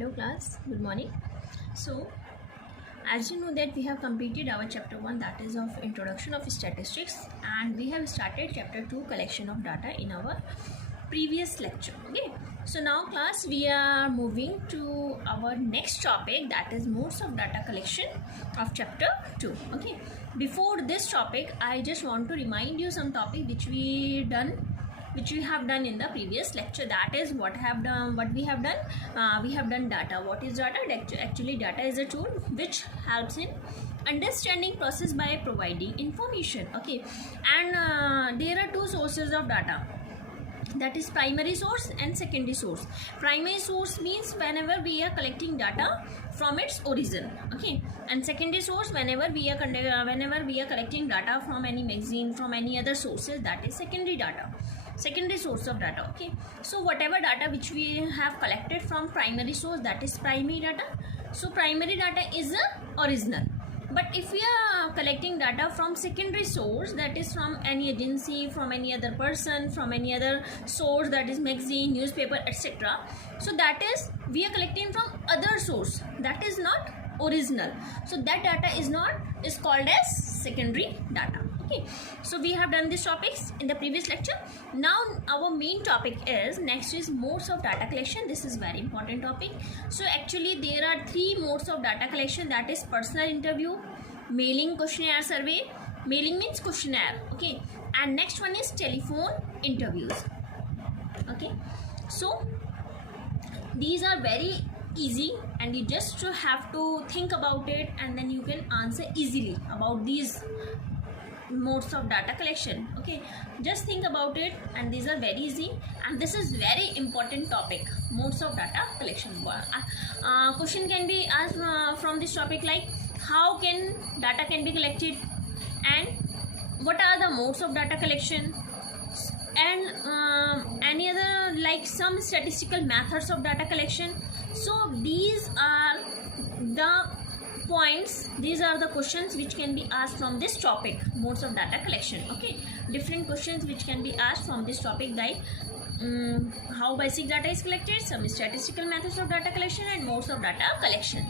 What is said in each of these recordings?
Hello class, good morning. So as you know that we have completed our chapter 1, that is of introduction of statistics, and we have started chapter 2, collection of data, in our previous lecture. Okay, so now class we are moving to our next topic, that is modes of data collection of chapter 2. Okay, before this topic I just want to remind you some topic which we have done in the previous lecture. That is what we have done. We have done data. What is data? Actually data is a tool which helps in understanding process by providing information. Okay, and there are two sources of data, that is primary source and secondary source. Primary source means whenever we are collecting data from its origin. Okay, and secondary source whenever we are collecting data from any magazine, from any other sources, that is secondary data, secondary source of data. Okay, so whatever data which we have collected from primary source, that is primary data. So primary data is a original. But if we are collecting data from secondary source, that is from any agency, from any other person, from any other source, that is magazine, newspaper, etc., so that is we are collecting from other source, that is not original. So that data is called as secondary data. Okay, so we have done these topics in the previous lecture. Now our main topic is next is modes of data collection. This is very important topic. So actually there are three modes of data collection, that is personal interview, mailing, questionnaire, survey. Mailing means questionnaire. Okay, and next one is telephone interviews. Okay, so these are very easy and you just have to think about it and then you can answer easily about these modes of data collection. Okay, just think about it and these are very easy, and this is very important topic, modes of data collection. Question can be asked from this topic, like how can data can be collected and what are the modes of data collection, and any other like some statistical methods of data collection. So these are the points, these are the questions which can be asked from this topic, modes of data collection. Okay, different questions which can be asked from this topic, like how basic data is collected, some statistical methods of data collection, and modes of data collection.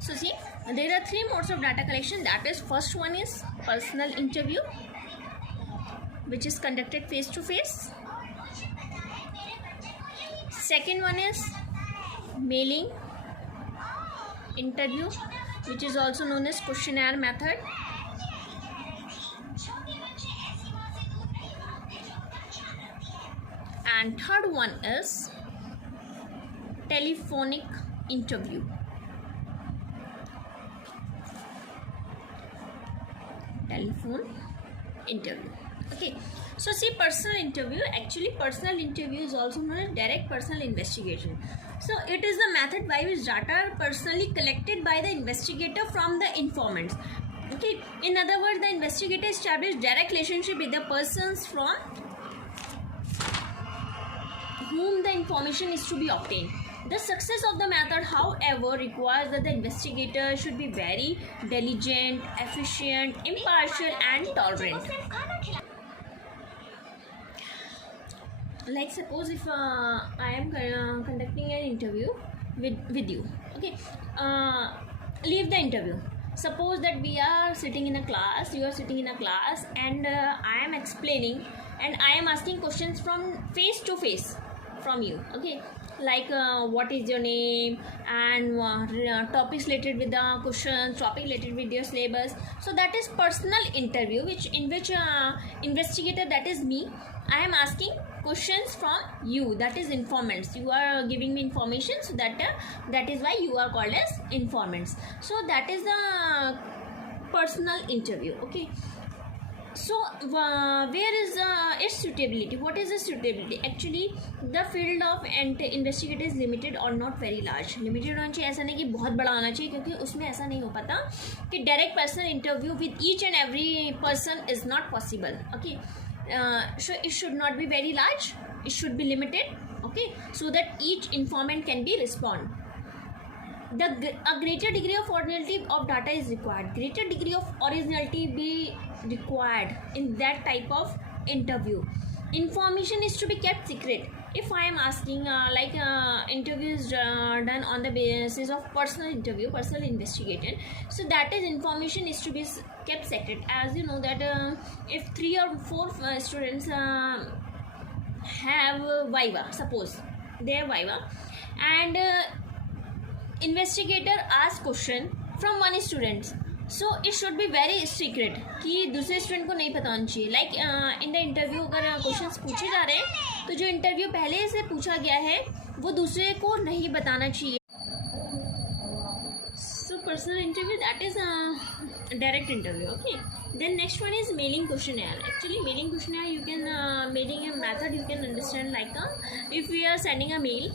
So see, there are three modes of data collection. That is, first one is personal interview, which is conducted face to face. Second one is mailing interview, which is also known as questionnaire method. And third one is telephonic interview. Telephone interview. Okay, so see, personal interview, actually personal interview is also known as direct personal investigation. So it is the method by which data are personally collected by the investigator from the informants. Okay, in other words, the investigator establishes direct relationship with the persons from whom the information is to be obtained. The success of the method, however, requires that the investigator should be very diligent, efficient, impartial, and tolerant. Like suppose if I am conducting an interview with you. Okay, leave the interview. Suppose that we are sitting in a class, you are sitting in a class, and I am explaining and I am asking questions from face to face from you. Okay, like what is your name, and topics related with the questions, topic related with your syllabus. So that is personal interview, in which investigator, that is me, I am asking questions from you, that is informants. You are giving me information, so that is why you are called as informants. So that is the personal interview. Okay, so where is its suitability? What is the suitability? Actually the field of investigator is limited or not very large. Limited होना चाहिए, ऐसा नहीं कि बहुत बड़ा होना चाहिए, क्योंकि उसमें ऐसा नहीं हो पाता कि direct personal interview with each and every person is not possible. Okay, so it should not be very large, it should be limited. Okay, so that each informant can be respond. A greater degree of originality of data is required. Greater degree of originality be required in that type of interview. Information is to be kept secret. if I am asking interview is done on the basis of personal interview, personal investigation, so that is information is to be kept secret. As you know that if 3 or 4 students have viva, suppose they have viva, and investigator asks question from one student, so it should be very secret कि दूसरे student को नहीं पता होना चाहिए. Like in the interview अगर questions पूछे जा रहे हैं तो जो इंटरव्यू पहले से पूछा गया है वो दूसरे को नहीं बताना चाहिए. So personal interview that is direct interview. Okay, then next one is mailing questionnaire. Actually mailing questionnaire you can mailing a method you can understand like if we are sending a mail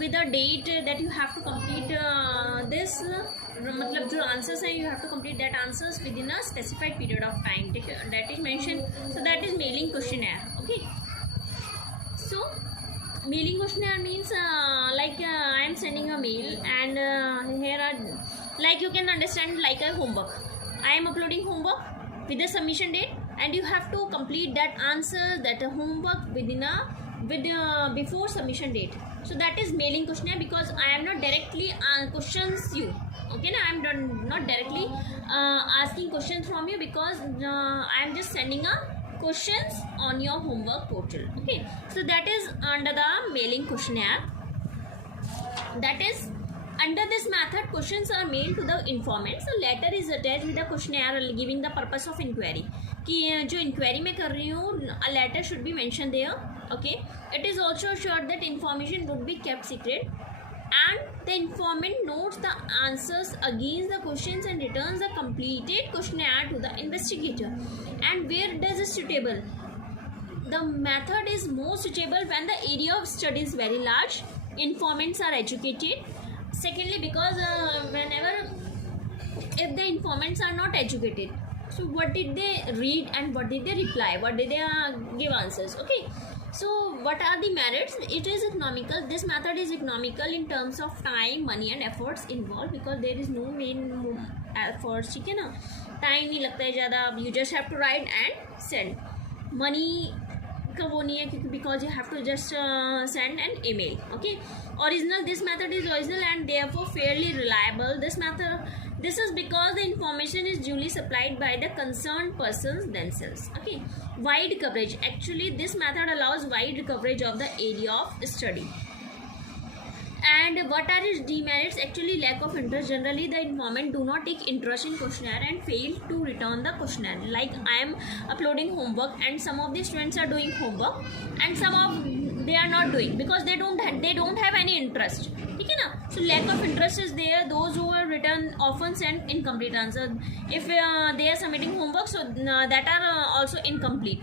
with a date that you have to complete this मतलब जो answers हैं you have to complete that answers within a specified period of time that is mentioned. So that is mailing questionnaire. Okay, so mailing questionnaire means I am sending a mail and here are like you can understand like a homework. I am uploading homework with the submission date and you have to complete that answer that homework before submission date. So that is mailing questionnaire because I am not directly questions you. Okay, now I am not directly asking questions from you because I am just sending a questions on your homework portal. Okay, so that is under the mailing questionnaire. That is under this method questions are mailed to the informant. So letter is attached with the questionnaire giving the purpose of inquiry कि जो inquiry मैं कर रही हूँ a letter should be mentioned there. Okay, it is also assured that information would be kept secret and the informant notes the answers against the questions and returns the completed questionnaire to the investigator. And where does it suitable? The method is most suitable when the area of study is very large, informants are educated. Secondly, because whenever if the informants are not educated, so what did they read and what did they reply, what did they give answers? Okay, so what are the merits? It is economical. This method is economical in terms of time, money and efforts involved because there is no main efforts. ठीक है ना, time नहीं लगता है ज़्यादा. You just have to write and send. Money का वो नहीं है क्योंकि because you have to just send an email. Okay, original, this method is original and therefore fairly reliable. This is because the information is duly supplied by the concerned persons themselves. Okay, wide coverage. Actually this method allows wide coverage of the area of study. And what are its demerits? Actually lack of interest. Generally the informant do not take interest in questionnaire and fail to return the questionnaire. Like I am uploading homework and some of the students are doing homework and some of they are not doing because they don't have any interest. ठीक है ना, so lack of interest is there. Those who are written often send incomplete answer. If they are submitting homework, so that are also incomplete.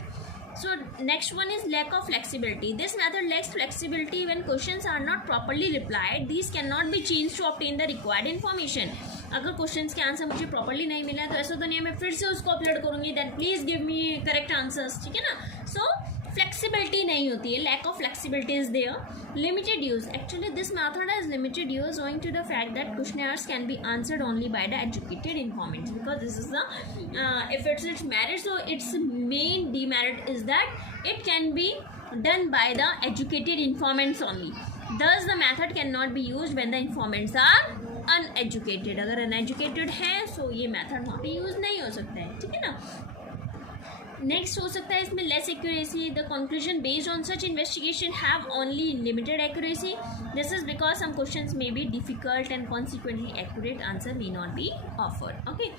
So next one is lack of flexibility. This method lacks flexibility when questions are not properly replied. These cannot be changed to obtain the required information. अगर questions के answer मुझे properly नहीं मिला तो ऐसा तो नहीं है मैं फिर से उसको अपलोड करूँगी that please give me correct answers. ठीक है ना, सो फ्लेक्सिबिलिटी नहीं होती है. Lack of flexibility is there. Limited use. Actually this method has limited use owing to the fact that questionnaires can be answered only by the educated informants because this is the if it's merit, so its main demerit is that it can be done by the educated informants only. Thus the method cannot be used when the informants are uneducated. अगर uneducated है so ये method वहाँ पे use नहीं हो सकता है. ठीक है ना, नेक्स्ट हो सकता है इसमें less accuracy. The conclusion based on such investigation have only limited accuracy. This is because some questions may be difficult and consequently accurate answer may not be offered. Okay,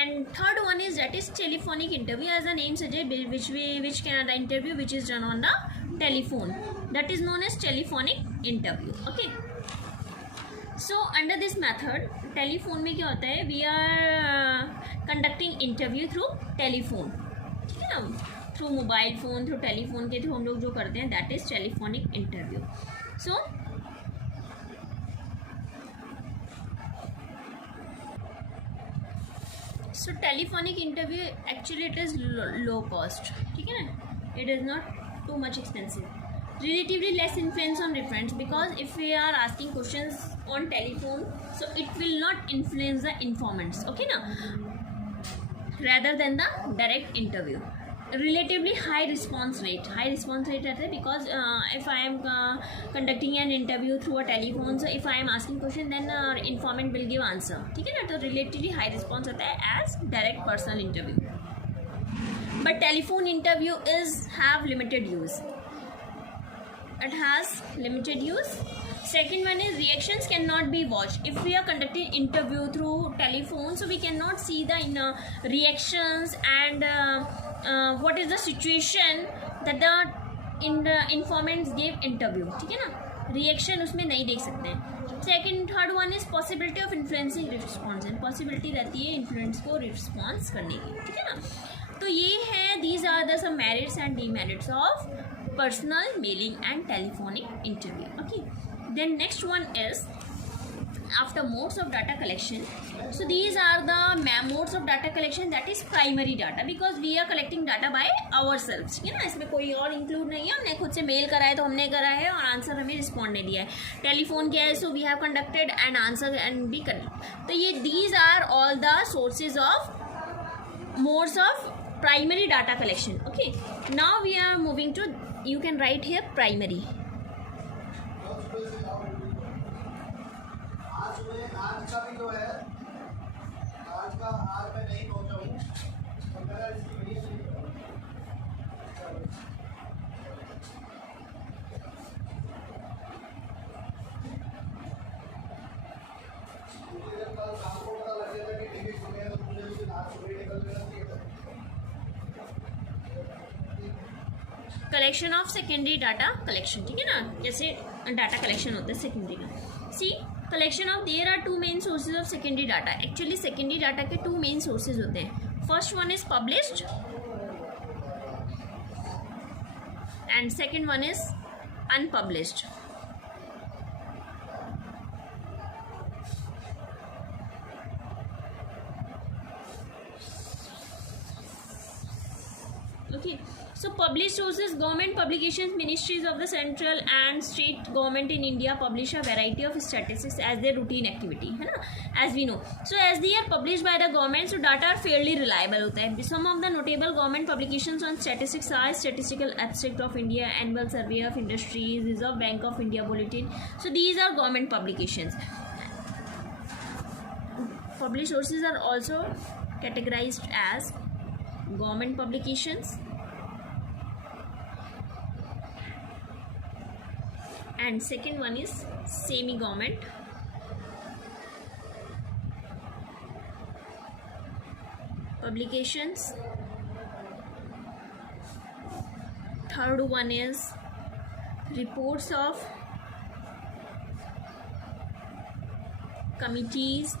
and third one is that is telephonic interview. As the name suggests, which can the interview which is done on the telephone, that is known as telephonic interview. Okay, so under this method telephone में क्या होता है, we are conducting interview through telephone. ठीक है ना, through mobile phone, through telephone के through हम लोग जो करते हैं that is telephonic interview. So telephonic interview actually it is low cost. ठीक है ना, it is not too much expensive. Relatively less influence on reference because if we are asking questions on telephone, so it will not influence the informants. Okay na, rather than the direct interview. relatively high response rate रहता है because if I am conducting an interview through a telephone, so if I am asking question then informant will give answer, ठीक है ना. तो relatively high response आता है as direct personal interview, but telephone interview have limited use. It has limited use. Second one is reactions cannot be watched. If we are conducting interview through telephone, so we cannot see the reactions and what is the situation that the informants gave interview, ठीक है ना. Reaction उसमें नहीं देख सकते हैं. Second third one is possibility of influencing response. Possibility रहती है इन्फ्लुएंस को रिस्पॉन्स करने की, ठीक है ना. तो ये है these are the some merits and demerits of personal mailing and telephonic interview. Okay, then next one is after modes of data collection. So these are the modes of data collection, that is primary data, because we are collecting data by ourselves, ठीक है ना. इसमें कोई और include नहीं है. हमने खुद से मेल करा है तो हमने करा है और आंसर हमें रिस्पॉन्ड नहीं दिया है. टेलीफोन किया है so we have conducted and answer and be connect. तो ये these are all the sources of modes of primary data collection. Okay, now we are moving to, you can write here primary. आज का भी जो है, आज का आज मैं नहीं पहुंचा हूँ तो मेरा इसकी वजह से कल शाम को पता लगेगा कि टिकट हो गया तो मुझे उस दिन आज सुबह निकल लेना चाहिए. Collection of secondary data collection, ठीक है ना. जैसे डाटा कलेक्शन होता है सेकेंडरी का. See collection of there are two main sources of secondary data. Actually secondary data के टू मेन सोर्सेज होते हैं. First one is published and second one is unpublished. Okay, so published sources, government publications, ministries of the central and state government in India publish a variety of statistics as their routine activity, है ना, as we know. So as they are published by the government, so data are fairly reliable होता है. Some of the notable government publications on statistics are Statistical Abstract of India, Annual Survey of Industries, Reserve Bank of India Bulletin. So these are government publications. Published sources are also categorized as government publications and second one is semi government, publications. Third one is reports of committees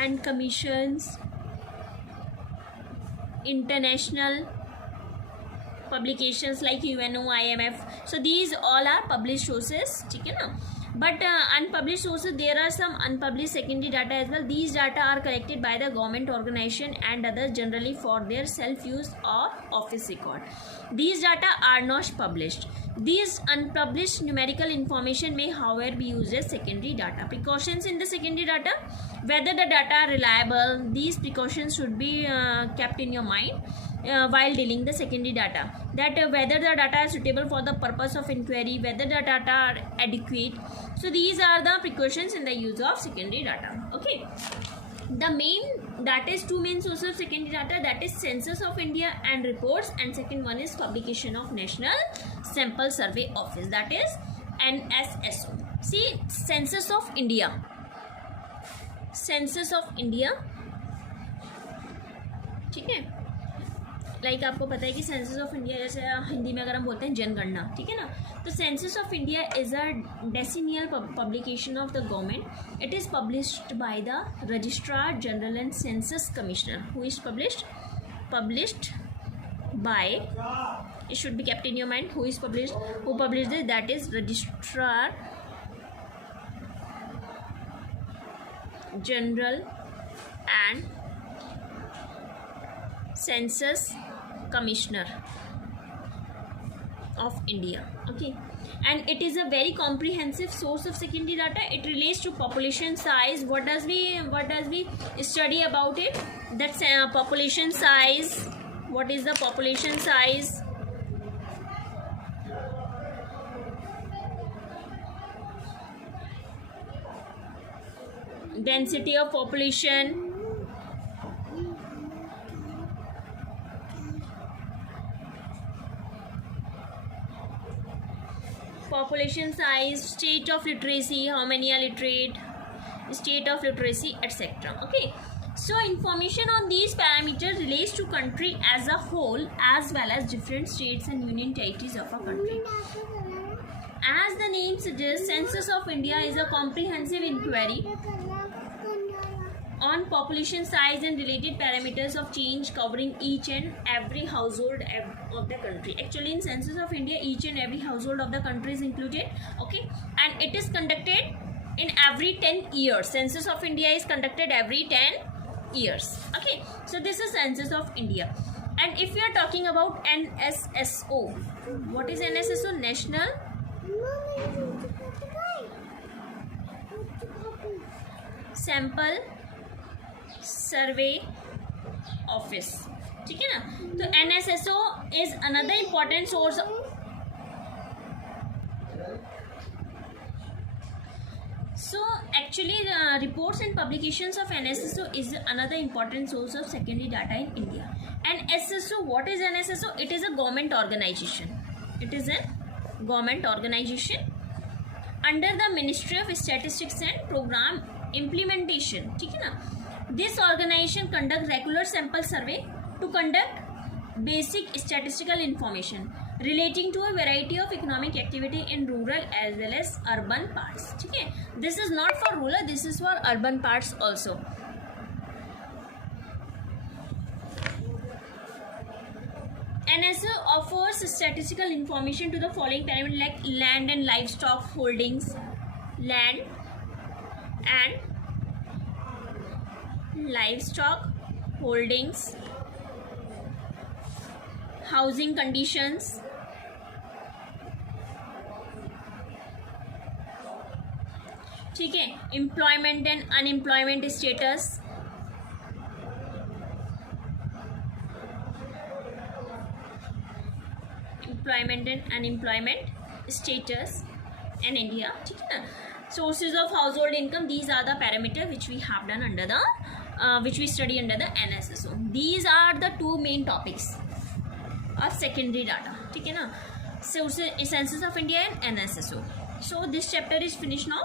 and commissions, international publications like UNO, IMF. So these all are published sources, ठीक है ना. But unpublished sources, there are some unpublished secondary data as well. These data are collected by the government organization and others generally for their self-use or office record. These data are not published. These unpublished numerical information may however be used as secondary data. Precautions in the secondary data: whether the data are reliable. These precautions should be kept in your mind while dealing the secondary data. That whether the data is suitable for the purpose of inquiry, whether the data are adequate. So these are the precautions in the use of secondary data. Okay, the main data is two main sources of secondary data, that is Census of India and reports, and second one is publication of National Sample Survey Office, that is NSSO. See, Census of India, Census of India, ठीक है. Like आपको पता है कि census of India, जैसे हिंदी में अगर हम बोलते हैं जनगणना, ठीक है ना. तो census of India is a decennial publication of the government. It is published by the registrar general and census commissioner, who is published by, it should be kept in your mind, who published this, that is registrar general and census commissioner of India. Okay, and it is a very comprehensive source of secondary data. It relates to population size. What does we study about it? That's population size, What is the population size? Density of population. Population size, state of literacy, how many are literate, state of literacy, etc. Okay, so information on these parameters relates to country as a whole as well as different states and union territories of a country. As the name suggests, Census of India is a comprehensive inquiry on population size and related parameters of change covering each and every household of the country. Actually, in Census of India, each and every household of the country is included. Okay, and it is conducted in every 10 years. Census of India is conducted every 10 years. Okay, so this is Census of India. And if we are talking about NSSO, what is NSSO? National Sample Survey Office. ठीक है ना, तो NSSO is another important source. So actually reports and publications of NSSO is another important source of secondary data in India. And NSSO, what is NSSO? It is a government organization. It is a government organization under the Ministry of Statistics and Program Implementation. ठीक है ना, this organization conducts regular sample survey to conduct basic statistical information relating to a variety of economic activity in rural as well as urban parts. ठीक है, this is not for rural, this is for urban parts also. NSSO offers statistical information to the following parameters like land and livestock holdings, land and livestock holdings, housing conditions, ठीक है, employment and unemployment status, employment and unemployment status in India. ठीक है ना, sources of household income, these are the parameters which we have done under the which we study under the NSSO. These are the two main topics of secondary data. ठीक है ना, sources, Census of India and NSSO. So this chapter is finished now.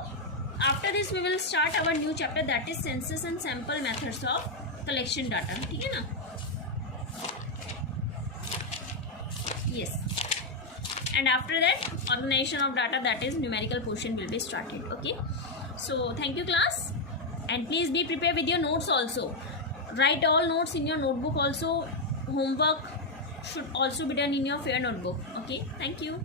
After this we will start our new chapter, that is census and sample methods of collection data. ठीक है ना, yes. And after that, organization of data, that is numerical portion, will be started. Okay, so thank you class, and please be prepared with your notes also. Write all notes in your notebook also. Homework should also be done in your fair notebook. Okay, thank you.